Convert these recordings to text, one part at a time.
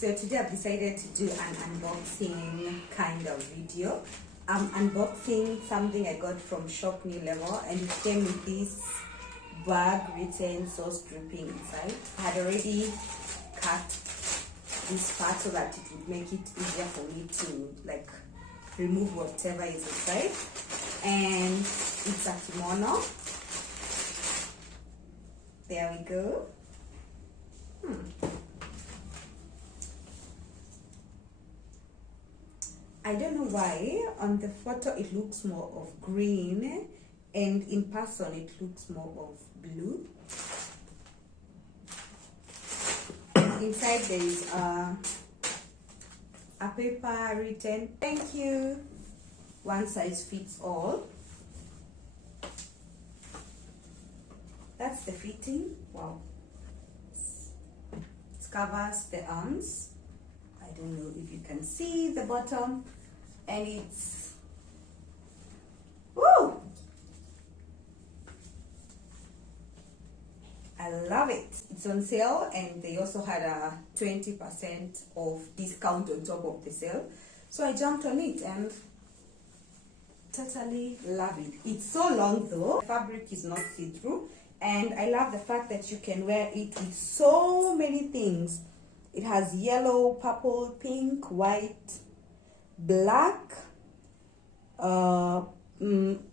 So today I've decided to do an unboxing kind of video. I'm unboxing something I got from Shop New Level, and it came with this bag written sauce dripping inside. I had already cut this part so that it would make it easier for me to like remove whatever is inside. And it's a kimono. There we go. I don't know why on the photo it looks more of green, and in person it looks more of blue. Inside there is a paper written "Thank you, one size fits all." That's the fitting. Wow. It covers the arms. I don't know if you can see the bottom, and it's, woo! I love it. It's on sale, and they also had a 20% off discount on top of the sale. So I jumped on it and totally love it. It's so long though. The fabric is not see-through, and I love the fact that you can wear it with so many things. It has yellow, purple, pink, white, black,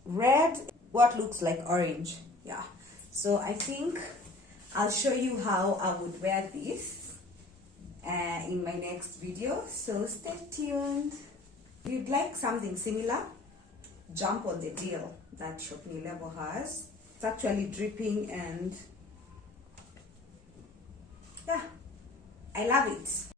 red, what looks like orange. Yeah. So I think I'll show you how I would wear this in my next video. So stay tuned. If you'd like something similar, jump on the deal that Shop New Level has. It's actually dripping, and yeah, I love it.